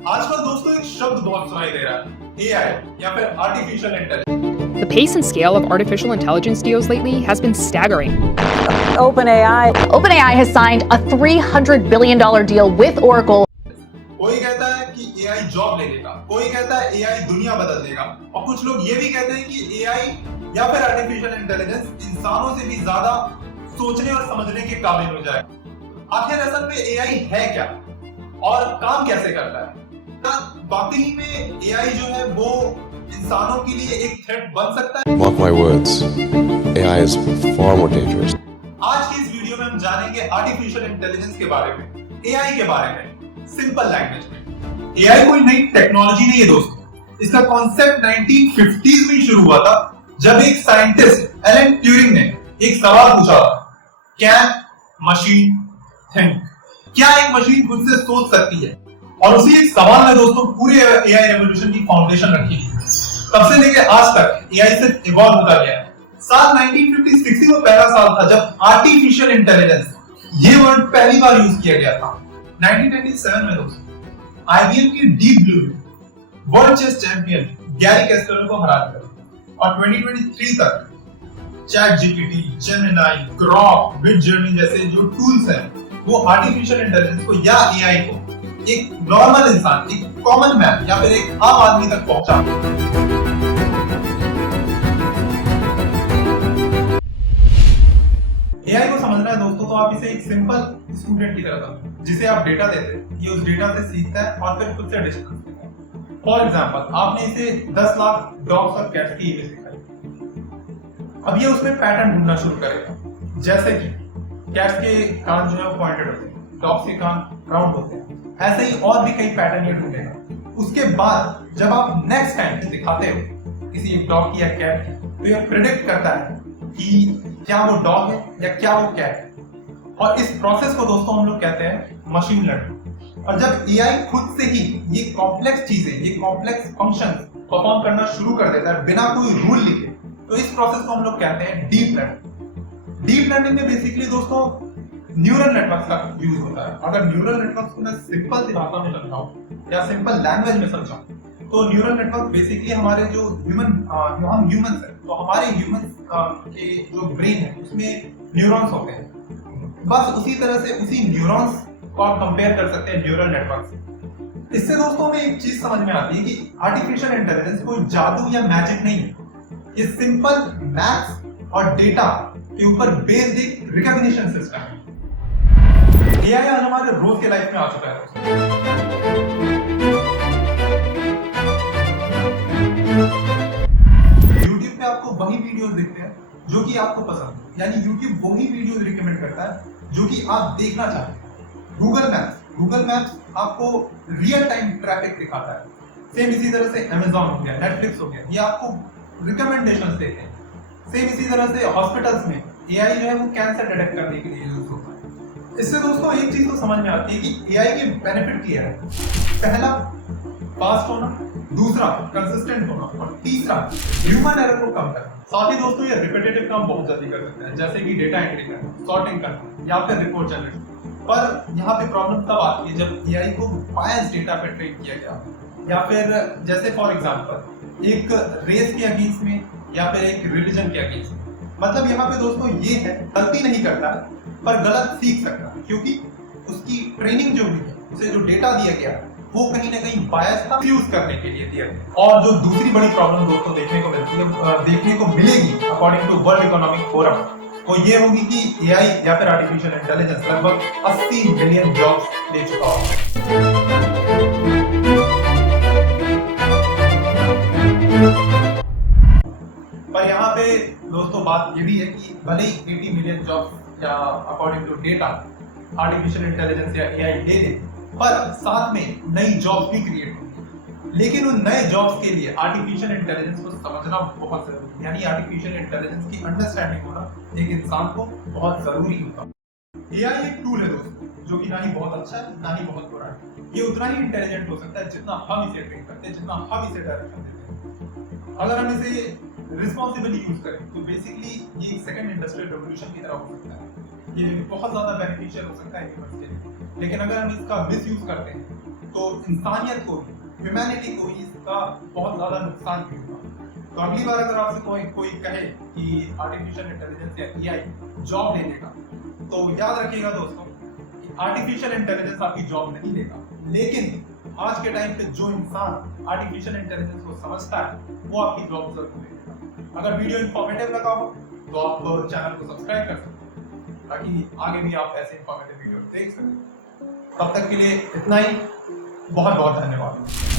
आजकल दोस्तों एक शब्द बहुत सुनाई दे रहा है, एआई या फिर artificial intelligence. The pace and scale of artificial intelligence deals lately has been staggering. OpenAI has signed a $300 billion deal with Oracle. कोई कहता है कि एआई जॉब ले लेगा, कोई कहता है एआई दुनिया बदल देगा, और कुछ लोग ये भी कहते हैं कि एआई या फिर आर्टिफिशियल इंटेलिजेंस इंसानों से भी ज्यादा सोचने और समझने के काबिल हो जाए। आखिर असल में एआई है क्या और काम कैसे करता है? वाकई में एआई जो है वो इंसानों के लिए एक थ्रेट बन सकता है? Mark my words, AI is far more dangerous. आज की इस वीडियो में हम जानेंगे आर्टिफिशियल इंटेलिजेंस के बारे में, एआई के बारे में, सिंपल लैंग्वेज में। एआई कोई नई टेक्नोलॉजी नहीं है दोस्तों, इसका कॉन्सेप्ट 1950s में शुरू हुआ था, जब एक साइंटिस्ट एलन ट्यूरिंग ने एक सवाल पूछा था, कैन मशीन थिंक? क्या एक मशीन खुद से सोच सकती है? और उसी एक सवाल ने दोस्तों पूरे एआई रेवोल्यूशन की फाउंडेशन रखी है। तब से लेकर आज तक एआई सिर्फ इवॉल्व होता गया है। साल 1956 ही वो पहला साल था जब आर्टिफिशियल इंटेलिजेंस ये वर्ड पहली बार यूज किया गया था। 1997 में दोस्तों आईबीएम की डीप ब्लू ने वर्ल्ड चेस चैंपियन गैरी कैस्परोव को हरा दिया, और 2023 तक chat GPT, Gemini, Grok, Midjourney जैसे जो टूल्स हैं वो आर्टिफिशियल इंटेलिजेंस को या एआई को एक नॉर्मल इंसान, एक कॉमन मैन या फिर एक आम आदमी तक पहुंचा। एआई को समझना है दोस्तों तो आप इसे एक सिंपल स्टूडेंट की तरह समझो, जिसे आप डेटा देते हैं, ये उस डेटा से सीखता है और फिर खुद से डिस्कस करता है। फॉर एग्जांपल, आपने इसे 10 लाख डॉग्स और कैट्स की इमेज दिखाई, अब ये उसमें पैटर्न ढूंढना शुरू करेगा, जैसे कि कैट्स के कान जो है वो पॉइंटेड होते हैं, डॉग्स के कान राउंड होते हैं, ऐसे ही और भी कई पैटर्न ये ढूंढेगा। उसके बाद जब आप नेक्स्ट टाइम दिखाते हो किसी एक डॉग की या कैट की, तो ये प्रिडिक्ट करता है कि क्या वो डॉग है या क्या वो कैट है, और इस प्रोसेस को दोस्तों हम लोग कहते हैं मशीन लर्निंग। और जब एआई खुद से ही ये कॉम्प्लेक्स चीजें, ये कॉम्प्लेक्स फंक्शंस परफॉर्म करना शुरू कर देता है बिना कोई रूल लिखे, तो इस प्रोसेस को हम लोग कहते हैं डीप लर्निंग। डीप लर्निंग में बेसिकली दोस्तों न्यूरल नेटवर्क का यूज होता है। अगर न्यूरल नेटवर्क को मैं सिंपल सी भाषा में समझाऊं या सिंपल लैंग्वेज में समझाऊं, तो न्यूरल नेटवर्क बेसिकली हमारे जो हम ह्यूमंस हैं, तो हमारे ह्यूमंस के जो ब्रेन है उसमें न्यूरॉन्स होते हैं। बस उसी तरह से उसी न्यूरॉन्स को आप कंपेयर कर सकते हैं न्यूरल नेटवर्क से। इससे दोस्तों में एक चीज समझ में आती है कि आर्टिफिशियल इंटेलिजेंस कोई जादू या मैजिक नहीं है, ये सिंपल मैथ्स और डेटा के ऊपर बेस्ड एक रिकॉग्निशन सिस्टम है। एआई आज हमारे रोज के लाइफ में आ चुका है। YouTube पे आपको वही वीडियोस दिखते हैं जो कि आपको पसंद है, यानी YouTube वही वीडियोस रिकमेंड करता है जो कि आप देखना चाहते हैं। गूगल मैप्स आपको रियल टाइम ट्रैफिक दिखाता है। सेम इसी तरह से Amazon हो गया, Netflix हो गया, ये आपको रिकमेंडेशंस देते हैं। सेम इसी तरह से हॉस्पिटल्स में एआई जो है वो कैंसर डिटेक्ट करने के लिए यूज होता है। इससे दोस्तों एक चीज तो समझ में आती है कि एआई के बेनिफिट क्या है। पहला, फास्ट होना, दूसरा कंसिस्टेंट होना, और तीसरा ह्यूमन एरर को कम करना। साथ ही दोस्तों ये रिपीटेटिव काम बहुत जल्दी कर सकते हैं, जैसे कि डेटा एंट्री करना, सॉर्टिंग करना या फिर रिपोर्ट जनरेट। पर यहाँ पे प्रॉब्लम तब आती है जब एआई को बायस डेटा पे ट्रेन किया गया, या फिर जैसे फॉर एग्जांपल एक रेस के अगेंस्ट में या फिर एक रिलीजन के अगेंस्ट में। मतलब यहाँ पे दोस्तों ये है, गलती नहीं करता पर गलत सीख सकता है, क्योंकि उसकी ट्रेनिंग जो हुई है, उसे जो डेटा दिया गया वो कहीं ना कहीं बायस था, यूज करने के लिए दिया गया। और जो दूसरी बड़ी प्रॉब्लम दोस्तों देखने को मिलेगी according to World Economic Forum, वो ये होगी कि एआई या फिर आर्टिफिशियल इंटेलिजेंस लगभग 80 मिलियन जॉब्स ले चुका होगा। पर यहाँ पे दोस्तों बात ये भी है कि भले ही 80 मिलियन जॉब्स या according to data artificial intelligence या एआई ले ले, पर साथ में नई जॉब्स भी क्रिएट होंगी। लेकिन उन नए जॉब्स के लिए आर्टिफिशियल इंटेलिजेंस को समझना बहुत जरूरी है, यानी आर्टिफिशियल इंटेलिजेंस की अंडरस्टैंडिंग होना एक इंसान को बहुत जरूरी होता है। एआई एक टूल है दोस्तों, जो कि ना ही बहुत अच्छा है ना ही बहुत बुरा है। ये उतना ही इंटेलिजेंट हो सकता है जितना हम इसे ट्रेन करते हैं, जितना हम इसे डायरेक्शन देते हैं। अगर हम इसे रिस्पॉन्सिबली यूज करें तो बेसिकली ये एक सेकंड इंडस्ट्रियल रेवोल्यूशन की तरह हो सकता है। ये बहुत ज्यादा बेनिफिशियल हो सकता है ह्यूमंस के लिए। लेकिन अगर हम इसका मिस यूज करते हैं तो इंसानियत को, ह्यूमैनिटी को इसका बहुत ज्यादा नुकसान भी होगा। तो अगली बार अगर आपसे कोई कहे कि आर्टिफिशियल इंटेलिजेंस या एआई जॉब ले लेगा, तो याद रखिएगा दोस्तों कि आर्टिफिशियल इंटेलिजेंस आपकी जॉब नहीं लेगा, लेकिन आज के टाइम पे जो इंसान आर्टिफिशियल इंटेलिजेंस को समझता है वो आपकी जॉब जरूर लेगा। अगर वीडियो इंफॉर्मेटिव लगा हो तो आप चैनल को सब्सक्राइब कर सकते हैं ताकि आगे भी आप ऐसे इंफॉर्मेटिव वीडियो देख सकें। तब तक के लिए इतना ही, बहुत बहुत धन्यवाद।